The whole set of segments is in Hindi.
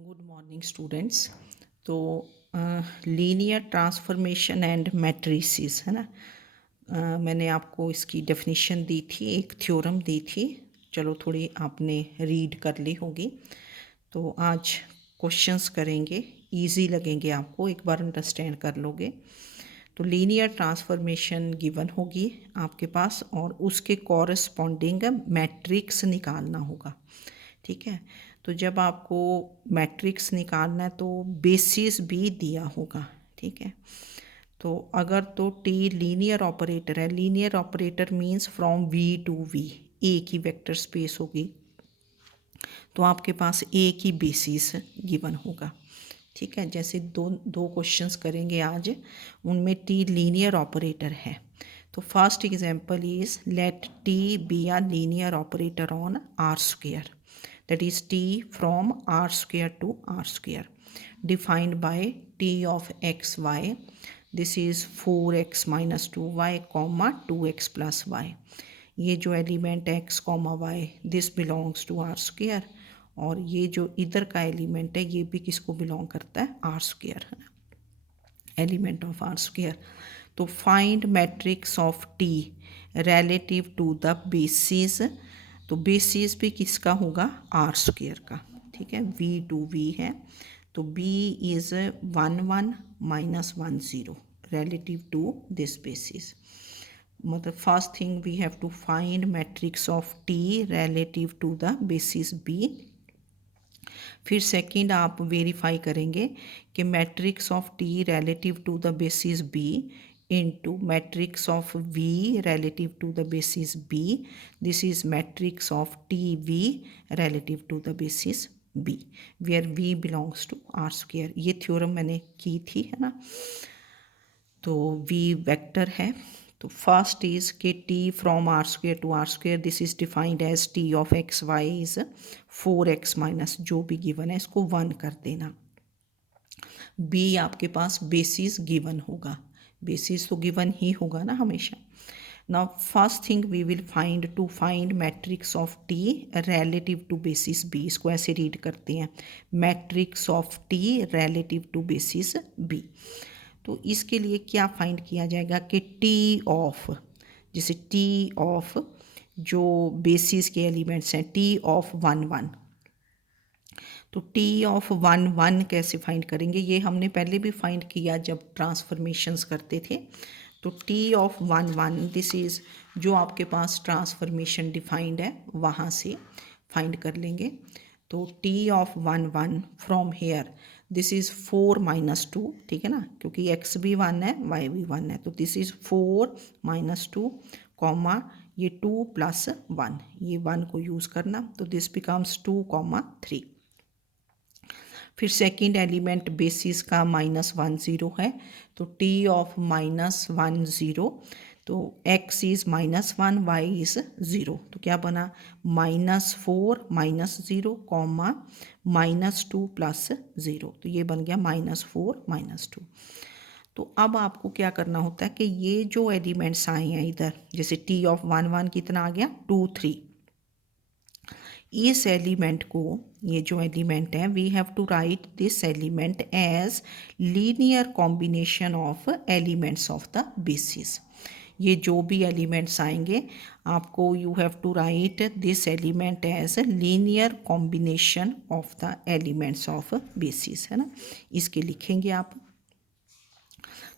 Good morning students. तो लीनियर ट्रांसफॉर्मेशन एंड मैट्रिसेस है ना। मैंने आपको इसकी डेफिनेशन दी थी, एक थ्योरम दी थी। चलो थोड़ी आपने रीड कर ली होगी। तो आज क्वेश्चंस करेंगे, इजी लगेंगे आपको, एक बार अंडरस्टैंड कर लोगे। तो लीनियर ट्रांसफॉर्मेशन गिवन होगी आपके पास और उसके कॉरस्पॉन्डिंग मैट्रिक्स निकालना होगा। ठीक है, तो जब आपको मैट्रिक्स निकालना है तो बेसिस भी दिया होगा। ठीक है, तो अगर तो टी लीनियर ऑपरेटर है, linear operator means from V to V, एक ही वेक्टर स्पेस होगी, तो आपके पास एक ही बेसिस गिवन होगा। ठीक है, जैसे दो दो क्वेश्चंस करेंगे आज, उनमें टी लीनियर ऑपरेटर है। तो first example is let T be a linear operator on R square, that is t from r square to r square, defined by t of x y. This is 4x minus 2y comma 2x plus y. ये जो element x comma y this belongs to R square, और ये जो इधर का एलिमेंट है ये भी किसको बिलोंग करता है, आर स्क्वायर है, एलिमेंट ऑफ आर स्क्वायर। तो find matrix of T relative to the basis. तो बेसिस भी किसका होगा, आर स्क्वायर का। ठीक है, वी टू वी है, तो बी इज 1 1 माइनस 1 0 रिलेटिव टू दिस बेसिस। मतलब first thing we have to find matrix of T relative to the basis B. फिर सेकंड आप वेरीफाई करेंगे कि matrix of T relative to the basis B into matrix of V relative to the basis B. This is matrix of TV relative to the basis B, where V belongs to R square. ये थ्योरम मैंने की थी है ना। तो V वेक्टर है, तो फर्स्ट इज के T from R square to R square, this is defined as T of x y is 4x minus जो भी गिवन है इसको 1 कर देना। B आपके पास बेसिस गिवन होगा, बेसिस तो गिवन ही होगा ना हमेशा। Now first thing we will find to find matrix of T relative to basis B, इसको ऐसे रीड करते हैं, matrix of T relative to basis B. तो इसके लिए क्या फाइंड किया जाएगा कि टी ऑफ, जैसे टी ऑफ जो बेसिस के एलिमेंट्स हैं, टी ऑफ 1 1, तो टी ऑफ 1 1 कैसे फाइंड करेंगे, ये हमने पहले भी फाइंड किया जब ट्रांसफॉर्मेशंस करते थे। तो टी ऑफ 1 1 दिस इज़ जो आपके पास ट्रांसफॉर्मेशन डिफाइंड है वहाँ से फाइंड कर लेंगे। तो T of 1 1 from here this is 4 minus 2, ठीक है ना, क्योंकि एक्स भी 1 है वाई भी 1 है, तो दिस इज़ 4 माइनस 2 कॉमा ये 2 प्लस 1, ये 1 को यूज़ करना, तो दिस बिकम्स 2 कॉमा 3। फिर सेकंड एलिमेंट बेसिस का -1 0 है, तो टी ऑफ -1 0, तो x इज़ -1 y इज़ 0, तो क्या बना -4 -0 कॉमा -2 प्लस 0, तो ये बन गया -4 -2। तो अब आपको क्या करना होता है कि ये जो एलिमेंट्स आए हैं इधर, जैसे टी ऑफ 1 1 कितना आ गया 2 3, इस एलिमेंट को, ये जो एलिमेंट है, we have to write this element as linear combination of elements of the basis. ये जो भी एलिमेंट्स आएंगे आपको you have to write this element as linear combination of the elements of basis, है ना, इसके लिखेंगे आप।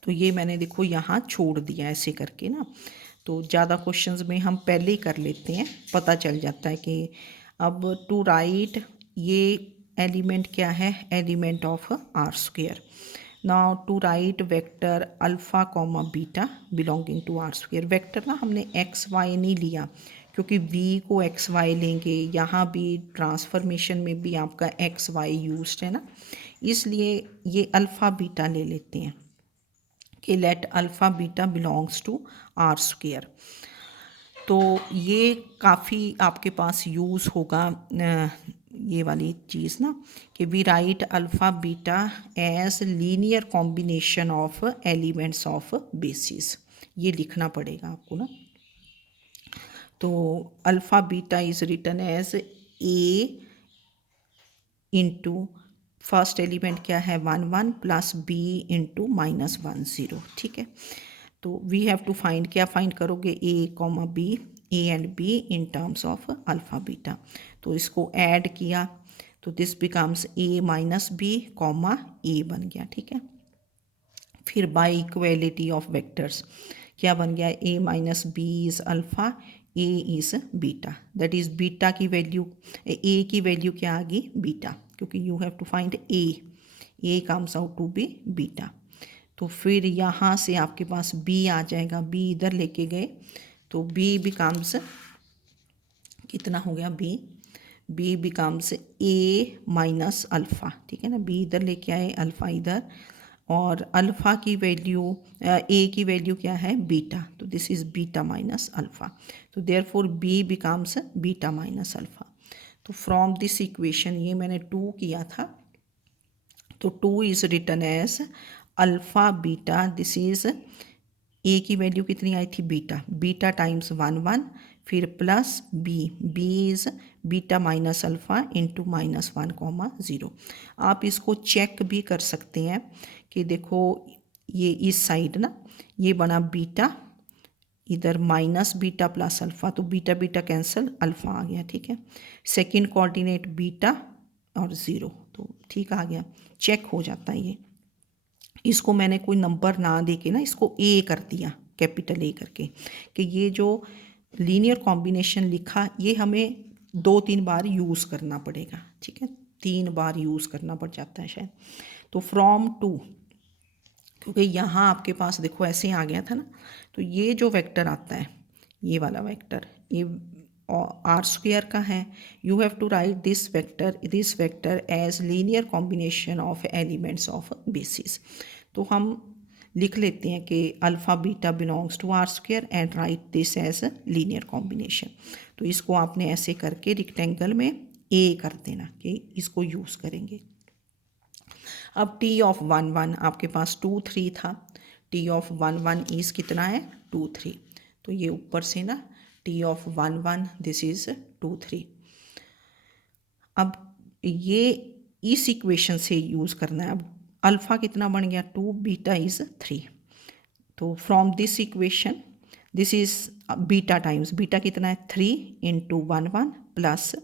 तो ये मैंने देखो यहाँ छोड़ दिया ऐसे करके ना, तो ज़्यादा क्वेश्चंस में हम पहले ही कर लेते हैं, पता चल जाता है कि अब टू राइट ये एलिमेंट क्या है, element of R square. Now to write vector alpha comma beta belonging to R square. Vector ना हमने एक्स वाई नहीं लिया, क्योंकि v को एक्स वाई लेंगे, यहाँ भी ट्रांसफॉर्मेशन में भी आपका एक्स वाई यूज्ड है ना, इसलिए ये अल्फ़ा बीटा ले लेते हैं कि let alpha beta belongs to R square. तो ये काफ़ी आपके पास यूज़ होगा ये वाली चीज़ ना, कि we write alpha beta as linear combination of elements of basis, ये लिखना पड़ेगा आपको ना। तो alpha beta is written as a into first element क्या है 1 1 प्लस बी इंटू माइनस 1 0, ठीक है। तो वी हैव टू फाइंड, क्या फाइंड करोगे, a comma b, a and b in terms of alpha beta. तो इसको ऐड किया तो this becomes a minus b comma a बन गया, ठीक है। फिर बाय इक्वेलिटी ऑफ वेक्टर्स क्या बन गया, A minus B is alpha, A is beta, that is beta की वैल्यू, ए की वैल्यू क्या आ गई बीटा, क्योंकि you have to find A comes out to be beta. तो फिर यहाँ से आपके पास बी आ जाएगा, बी इधर लेके गए तो बी बिकम्स कितना हो गया, b becomes a minus alpha, ठीक है ना। बी इधर लेके आए, अल्फ़ा इधर, और अल्फ़ा की वैल्यू, ए की वैल्यू क्या है बीटा, तो this is beta minus alpha. तो therefore B becomes beta minus alpha. तो फ्रॉम दिस इक्वेशन, ये मैंने 2 किया था, तो 2 is written as alpha beta, this is A की वैल्यू कितनी आई थी बीटा टाइम्स 1 1, फिर plus b is beta minus alpha into minus 1 comma 0। आप इसको चेक भी कर सकते हैं कि देखो ये इस साइड ना, ये बना बीटा, इधर माइनस बीटा प्लस अल्फ़ा, तो बीटा बीटा कैंसिल, अल्फ़ा आ गया, ठीक है। सेकंड कोऑर्डिनेट बीटा और 0, तो ठीक आ गया, चेक हो जाता है ये। इसको मैंने कोई नंबर ना दे के ना इसको ए कर दिया, कैपिटल ए करके, कि ये जो लीनियर कॉम्बिनेशन लिखा ये हमें 2-3 बार यूज़ करना पड़ेगा, ठीक है, 3 बार यूज़ करना पड़ जाता है शायद। तो फ्रॉम 2, क्योंकि यहाँ आपके पास देखो ऐसे आ गया था ना, तो ये जो वेक्टर आता है, ये वाला वेक्टर, ये आर स्क्वेयर का है, you have to write this vector as linear combination of elements of basis. तो हम लिख लेते हैं कि alpha beta belongs to R square and write this as linear combination. तो इसको आपने ऐसे करके रेक्टेंगल में ए कर देना कि इसको यूज़ करेंगे। अब टी ऑफ 1 1 आपके पास 2 3 था, टी ऑफ 1 1 इज़ कितना है 2 3, तो ये ऊपर से ना टी ऑफ 1 1 दिस इज़ 2 3। अब ये इस इक्वेशन से यूज़ करना है। अब अल्फ़ा कितना बन गया 2, बीटा इज़ 3, तो from this equation this is beta times, beta कितना है 3 into 1 1 plus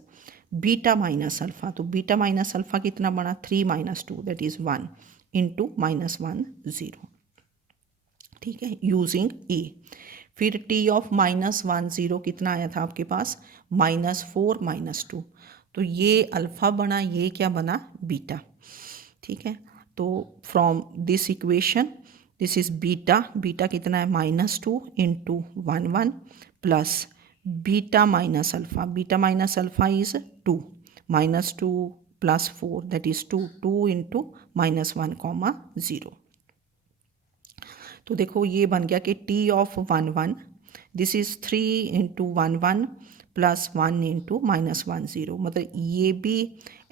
beta minus alpha, तो बीटा माइनस अल्फ़ा कितना बना 3 minus 2 that is 1 into minus 1 0, ठीक है, यूजिंग ए। फिर टी ऑफ माइनस 1 0 कितना आया था आपके पास -4 -2, तो ये अल्फ़ा बना, ये क्या बना बीटा, ठीक है। तो from this equation this is beta कितना है -2 into 1 1 plus beta minus alpha is 2, -2 plus 4 that is 2 into -1 comma 0। तो देखो ये बन गया कि T of 1 1 this is 3 into 1 1 plus 1 into -1 0, मतलब ये भी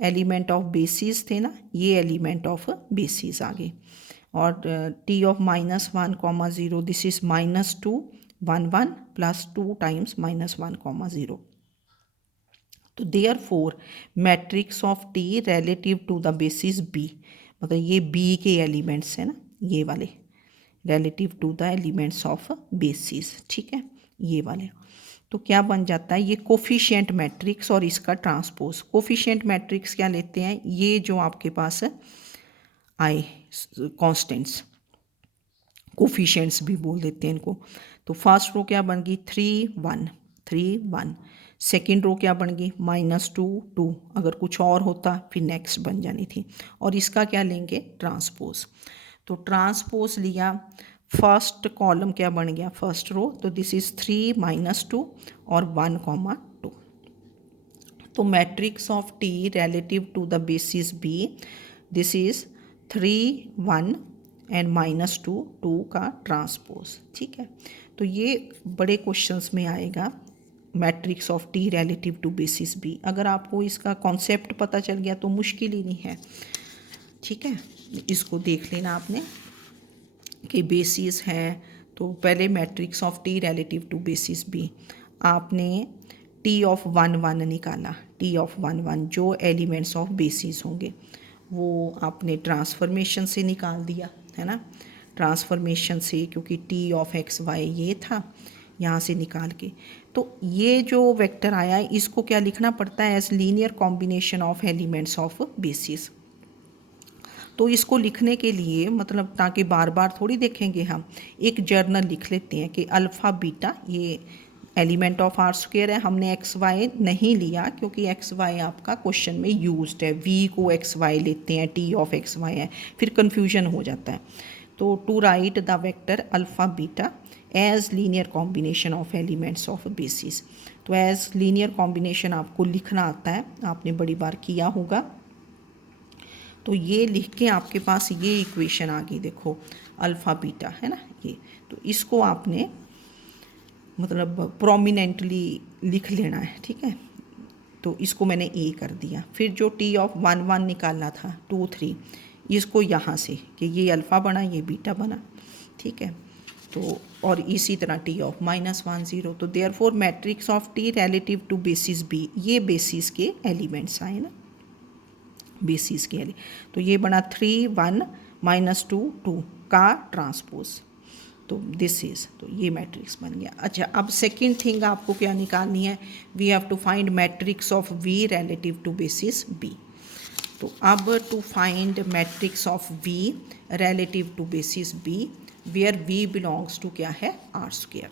एलिमेंट ऑफ बेसिस थे ना, ये एलिमेंट ऑफ बेसिस आ गए। और T of -1 comma 0 this is -2 1 1 plus 2 times -1 comma 0। तो therefore matrix of T relative to the basis B, मतलब ये बी के एलिमेंट्स हैं ना, ये वाले relative to the elements of basis, ठीक है, ये वाले। तो क्या बन जाता है ये कोफिशिएंट मैट्रिक्स और इसका ट्रांसपोज। कोफिशिएंट मैट्रिक्स क्या लेते हैं, ये जो आपके पास आए कांस्टेंट्स, कोफिशिएंट्स भी बोल देते हैं इनको। तो फर्स्ट रो क्या बन गई 3 1 3 1, सेकेंड रो क्या बन गई -2 2, अगर कुछ और होता फिर नेक्स्ट बन जानी थी। और इसका क्या लेंगे ट्रांसपोज, तो ट्रांसपोज लिया, फर्स्ट कॉलम क्या बन गया फर्स्ट रो, तो दिस इज़ 3 -2 और 1 2। तो matrix of T relative to the basis B this is 3 1 and -2 2 का ट्रांसपोज, ठीक है। तो ये बड़े क्वेश्चंस में आएगा matrix of T relative to basis B. अगर आपको इसका कॉन्सेप्ट पता चल गया तो मुश्किल ही नहीं है, ठीक है। इसको देख लेना आपने कि बेसिस है, तो पहले matrix of T relative to basis B, आपने टी ऑफ 1 1 निकाला, टी ऑफ 1 1 जो एलिमेंट्स ऑफ बेसिस होंगे, वो आपने ट्रांसफॉर्मेशन से निकाल दिया है ना, ट्रांसफॉर्मेशन से, क्योंकि टी ऑफ एक्स वाई ये था, यहाँ से निकाल के। तो ये जो वेक्टर आया इसको क्या लिखना पड़ता है, as linear combination of elements of basis. तो इसको लिखने के लिए मतलब ताकि बार बार थोड़ी देखेंगे हम, एक जर्नल लिख लेते हैं कि अल्फ़ा बीटा ये एलिमेंट ऑफ आर स्क्वायर है। हमने एक्स वाई नहीं लिया क्योंकि एक्स वाई आपका क्वेश्चन में यूज्ड है, वी को एक्स वाई लेते हैं, टी ऑफ एक्स वाई है, फिर कन्फ्यूजन हो जाता है। तो to write the vector alpha beta as linear combination of elements of basis. तो एज लीनियर कॉम्बिनेशन आपको लिखना आता है, आपने बड़ी बार किया होगा। तो ये लिख के आपके पास ये इक्वेशन आ गई, देखो अल्फ़ा बीटा है ना ये। तो इसको आपने मतलब प्रोमिनेंटली लिख लेना है, ठीक है। तो इसको मैंने ए कर दिया। फिर जो टी ऑफ 1 1 निकालना था 2 3, इसको यहाँ से कि ये अल्फ़ा बना ये बीटा बना, ठीक है। तो और इसी तरह टी ऑफ -1 0। तो therefore matrix of T relative to basis B, ये बेसिस के एलिमेंट्स आए ना, बेसिस के तो ये बना 3 1 -2 2 का ट्रांसपोज। तो दिस इज़, तो ये मैट्रिक्स बन गया। अच्छा, अब सेकंड थिंग आपको क्या निकालनी है, we have to find matrix of V relative to basis B. तो अब to find matrix of V relative to basis B where V belongs to क्या है, आर स्क्वायर।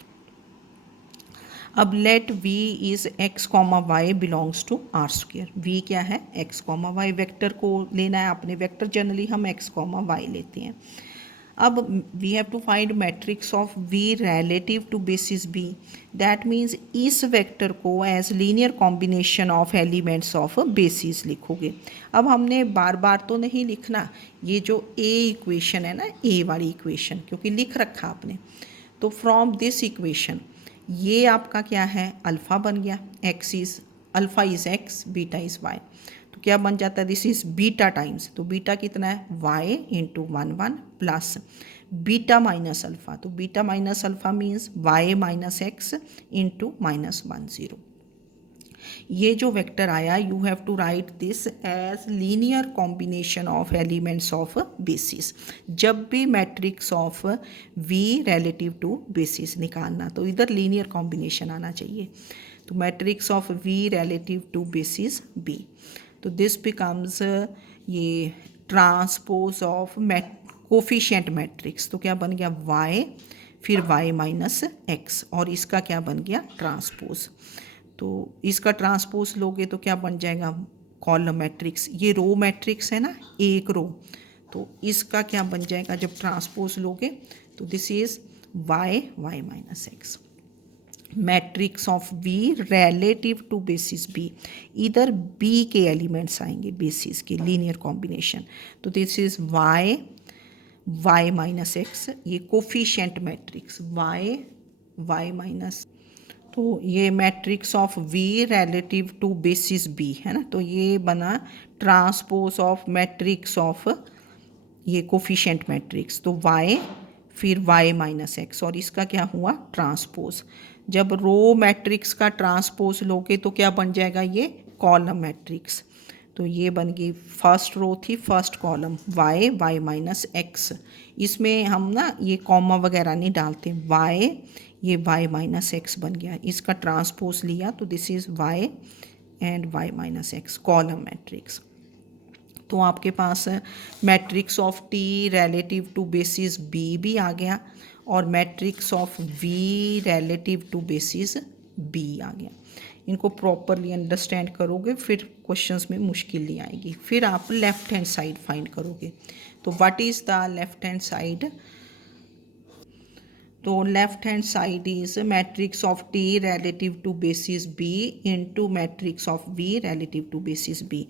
अब let V is x comma y belongs to R square. V क्या है, एक्स कॉमा वाई, वेक्टर को लेना है आपने, वेक्टर जनरली हम एक्स कॉमा वाई लेते हैं। अब we have to find matrix of V relative to basis B, that means इस वेक्टर को as linear combination of elements of basis लिखोगे। अब हमने बार बार तो नहीं लिखना, ये जो ए इक्वेशन है ना, ए वाली इक्वेशन, क्योंकि लिख रखा आपने। तो फ्रॉम दिस इक्वेशन ये आपका क्या है, अल्फ़ा बन गया, X is alpha is X, beta is Y. तो क्या बन जाता है, दिस इज़ बीटा टाइम्स, तो बीटा कितना है, Y into 1 1 plus beta minus alpha. तो beta minus alpha means Y minus X into -1 0। ये जो वेक्टर आया, you have to write this as linear combination of elements of basis. जब भी matrix of V relative to basis निकालना तो इधर लीनियर कॉम्बिनेशन आना चाहिए। तो matrix of V relative to basis B, तो दिस बिकम्स ये ट्रांसपोज ऑफ कोफिशिएंट मैट्रिक्स। तो क्या बन गया, वाई फिर वाई माइनस एक्स, और इसका क्या बन गया, ट्रांसपोज। तो इसका ट्रांसपोज लोगे तो क्या बन जाएगा, कॉलम मैट्रिक्स। ये रो मैट्रिक्स है ना, एक रो, तो इसका क्या बन जाएगा जब ट्रांसपोज लोगे, तो this is Y Y minus X. Matrix of V relative to basis B, इधर बी के एलिमेंट्स आएंगे बेसिस के, लीनियर कॉम्बिनेशन। तो this is Y Y minus X, ये coefficient matrix Y Y minus. तो ये matrix of V relative to basis B है ना, तो ये बना ट्रांसपोज ऑफ मैट्रिक्स ऑफ ये कोफिशिएंट मैट्रिक्स। तो y फिर y माइनस एक्स, और इसका क्या हुआ, ट्रांसपोज। जब रो मैट्रिक्स का ट्रांसपोज लोगे तो क्या बन जाएगा, ये कॉलम मैट्रिक्स। तो ये बन गई फर्स्ट रो थी, first column y y minus x. इसमें हम ना ये कॉमा वगैरह नहीं डालते, y ये y माइनस एक्स बन गया, इसका ट्रांसपोज लिया तो this is y and y minus X, column matrix. तो आपके पास matrix of T relative to basis B भी आ गया, और matrix of V relative to basis B आ गया। इनको प्रॉपरली अंडरस्टैंड करोगे फिर क्वेश्चंस में मुश्किल नहीं आएगी। फिर आप लेफ्ट हैंड साइड फाइंड करोगे। तो what is the left hand side, तो left hand side is matrix of T relative to basis B into matrix of V relative to basis B.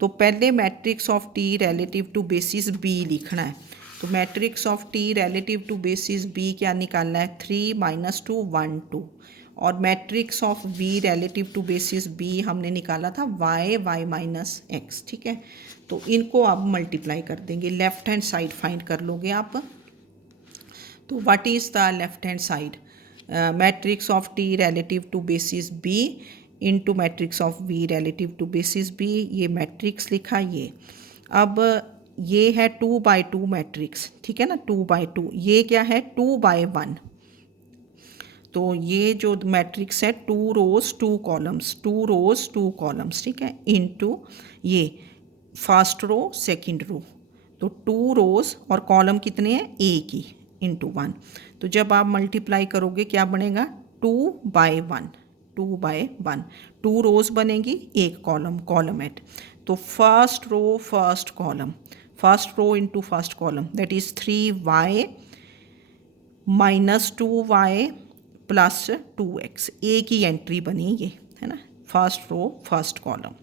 तो पहले matrix of T relative to basis B लिखना है। तो matrix of T relative to basis B क्या निकालना है, 3 -2 1 2, और matrix of V relative to basis B हमने निकाला था वाई वाई माइनस एक्स, ठीक है। तो इनको आप मल्टीप्लाई कर देंगे, लेफ्ट हैंड साइड फाइंड कर लोगे आप। तो what is the left hand side, matrix of T relative to basis B into matrix of V relative to basis B, ये मैट्रिक्स लिखा ये। अब ये है 2x2 मैट्रिक्स, ठीक है ना, 2x2, ये क्या है 2x1। तो ये जो मैट्रिक्स है 2 रोज 2 कॉलम्स, 2 रोज 2 कॉलम्स, ठीक है, इनटू ये फर्स्ट रो सेकंड रो। तो 2 रोज और कॉलम कितने हैं, एक ही, इंटू 1। तो जब आप मल्टीप्लाई करोगे क्या बनेगा, 2x1, 2x1, 2 रोज बनेगी, एक कॉलम, कॉलम एट। तो first row first column, first row into first column, that is 3y minus 2y plus 2x, एक ही एंट्री बनी ये, है ना, first row first column,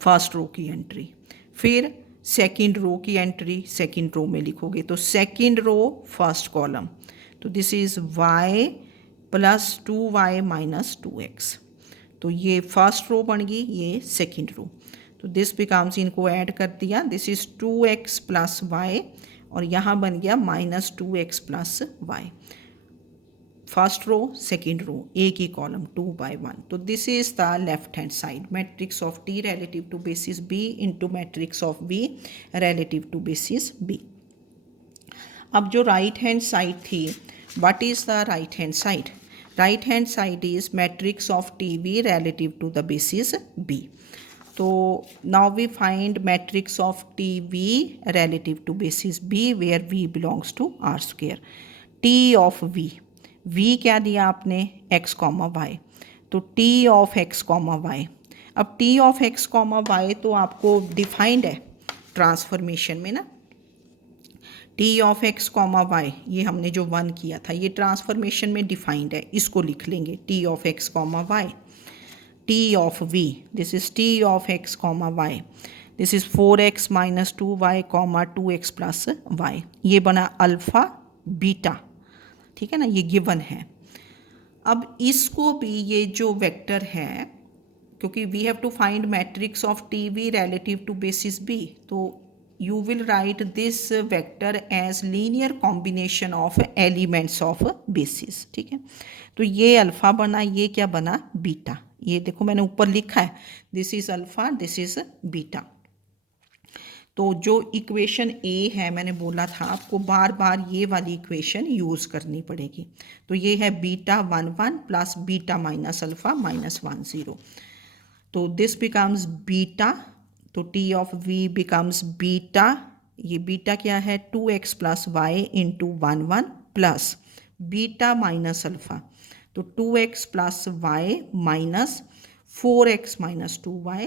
first row की एंट्री। फिर सेकंड रो की एंट्री सेकंड रो में लिखोगे, तो सेकंड रो फर्स्ट कॉलम, तो this is y plus 2y minus 2x। तो ये फर्स्ट रो बन गई, ये सेकंड रो। तो दिस बिकम्स, इनको ऐड कर दिया, this is 2x plus y, और यहाँ बन गया minus 2x plus y. First row second row एक ही कॉलम, 2x1। तो this is the left hand side, matrix of T relative to basis B into matrix of B relative to basis B. अब जो राइट हैंड साइड थी, what is the right hand side, right hand side is matrix of T V relative to the basis B. तो now we find matrix of TV relative to basis B where V belongs to R square. T of V, V क्या दिया आपने, x कॉमा वाई, तो T of x comma y. अब T of x comma y तो आपको डिफाइंड है ट्रांसफॉर्मेशन में ना, T of x comma y, ये हमने जो 1 किया था ये ट्रांसफॉर्मेशन में डिफाइंड है, इसको लिख लेंगे T of x comma y. T of V, this is T of x comma y, this is 4x minus 2y comma 2x plus y, ये बना अल्फ़ा बीटा, ठीक है ना, ये गिवन है। अब इसको भी ये जो वेक्टर है, क्योंकि we have to find matrix of T V relative to basis B, तो you will write this vector as linear combination of elements of basis, ठीक है। तो ये अल्फ़ा बना, ये क्या बना, बीटा। ये देखो मैंने ऊपर लिखा है, this is alpha, this is beta. तो जो इक्वेशन ए है, मैंने बोला था आपको बार बार ये वाली इक्वेशन यूज़ करनी पड़ेगी। तो ये है beta 1 plus beta minus alpha minus 1 0। तो दिस बिकम्स बीटा, तो T of V becomes beta, ये बीटा क्या है 2x plus Y into 1 plus beta minus alpha, तो 2x plus Y minus 4x minus 2y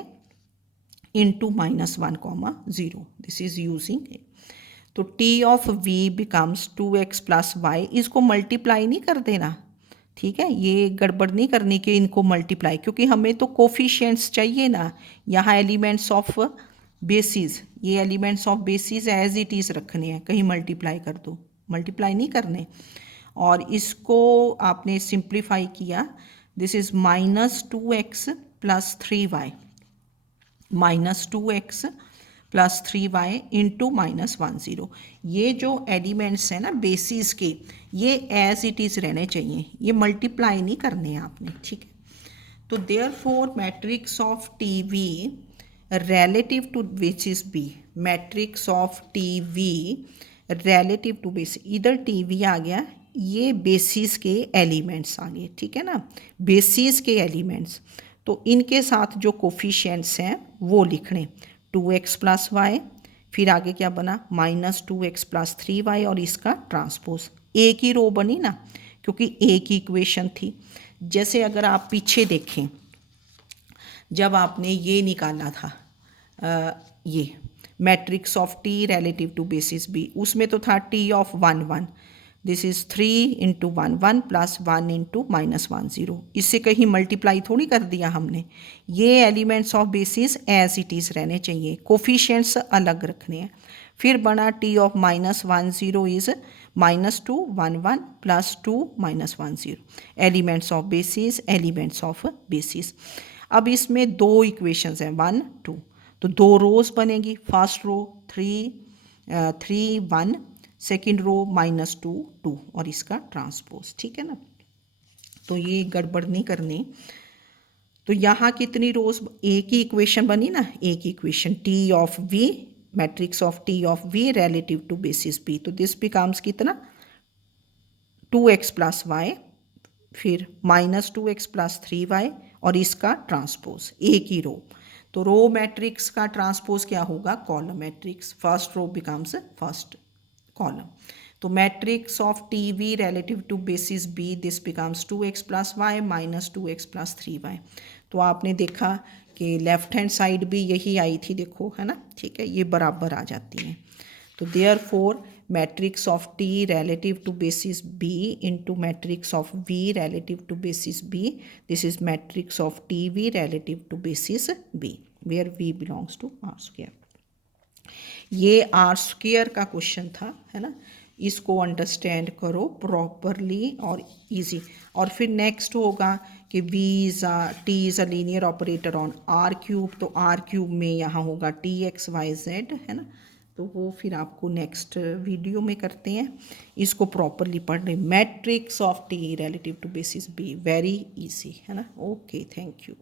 into minus 1 comma 0, this is using A. तो T of v becomes 2x plus Y, इसको मल्टीप्लाई नहीं कर देना, ठीक है, ये गड़बड़ नहीं करनी कि इनको मल्टीप्लाई, क्योंकि हमें तो कोफिशिएंट्स चाहिए ना, यहाँ एलिमेंट्स ऑफ बेसिस, ये elements of basis as it is रखने हैं, कहीं मल्टीप्लाई कर दो, मल्टीप्लाई नहीं करने। और इसको आपने सिंप्लीफाई किया, this is minus 2x plus 3y, minus 2x plus 3y into minus 1 0। ये जो एलिमेंट्स हैं ना बेसिस के, ये एज इट इज़ रहने चाहिए, ये मल्टीप्लाई नहीं करने हैं आपने, ठीक है। तो therefore matrix of T V relative to basis B, matrix of T V relative to basis, इधर टी वी आ गया, ये बेसिस के एलिमेंट्स आ गए, ठीक है ना, बेसिस के एलिमेंट्स। तो इनके साथ जो कोफिशिएंट्स हैं वो लिखने, 2x प्लस वाई, फिर आगे क्या बना माइनस 2x प्लस 3y, और इसका ट्रांसपोज, एक ही रो बनी ना, क्योंकि एक ही इक्वेशन थी। जैसे अगर आप पीछे देखें, जब आपने ये निकाला था ये matrix of T relative to basis B, उसमें तो था T of 1 1, this is 3 into 1 1 plus 1 into minus 1 0, इससे कहीं मल्टीप्लाई थोड़ी कर दिया हमने। ये elements of basis as it is रहने चाहिए, कोफिशिएंट्स अलग रखने हैं। फिर बना T of minus 1 0 is minus 2 1 1 plus 2 minus 1 0, elements of basis, elements of basis. अब इसमें दो इक्वेशंस हैं 1 2, तो दो रोज बनेगी, first row 3 1, second row minus 2 2, और इसका ट्रांसपोज, ठीक है ना। तो ये गड़बड़ नहीं करनी। तो यहाँ कितनी रोज, एक ही इक्वेशन बनी ना, एक ही equation T of V, matrix of T of V relative to basis B, तो दिस बिकम्स कितना 2x प्लस वाई, फिर -2x प्लस 3y, और इसका ट्रांसपोज एक ही रो। तो रो मैट्रिक्स का ट्रांसपोज क्या होगा, column matrix, first row becomes first column. तो matrix of T V relative to basis B, this becomes 2x plus Y minus 2x plus 3y। तो आपने देखा कि लेफ्ट हैंड साइड भी यही आई थी, देखो है ना, ठीक है, ये बराबर आ जाती हैं। तो therefore matrix of T relative to basis B into matrix of V relative to basis B, this is matrix of T V relative to basis B, where V belongs to R square. ये आर स्क्वायर का क्वेश्चन था, है ना, इसको अंडरस्टैंड करो प्रॉपरली और इजी। और फिर नेक्स्ट होगा कि T is a linear operator on R cube, तो आर क्यूब में यहाँ होगा टी एक्स वाई जेड, है ना, तो वो फिर आपको नेक्स्ट वीडियो में करते हैं। इसको प्रॉपरली पढ़ लें, matrix of T relative to basis B, very easy, है ना। Okay, thank you.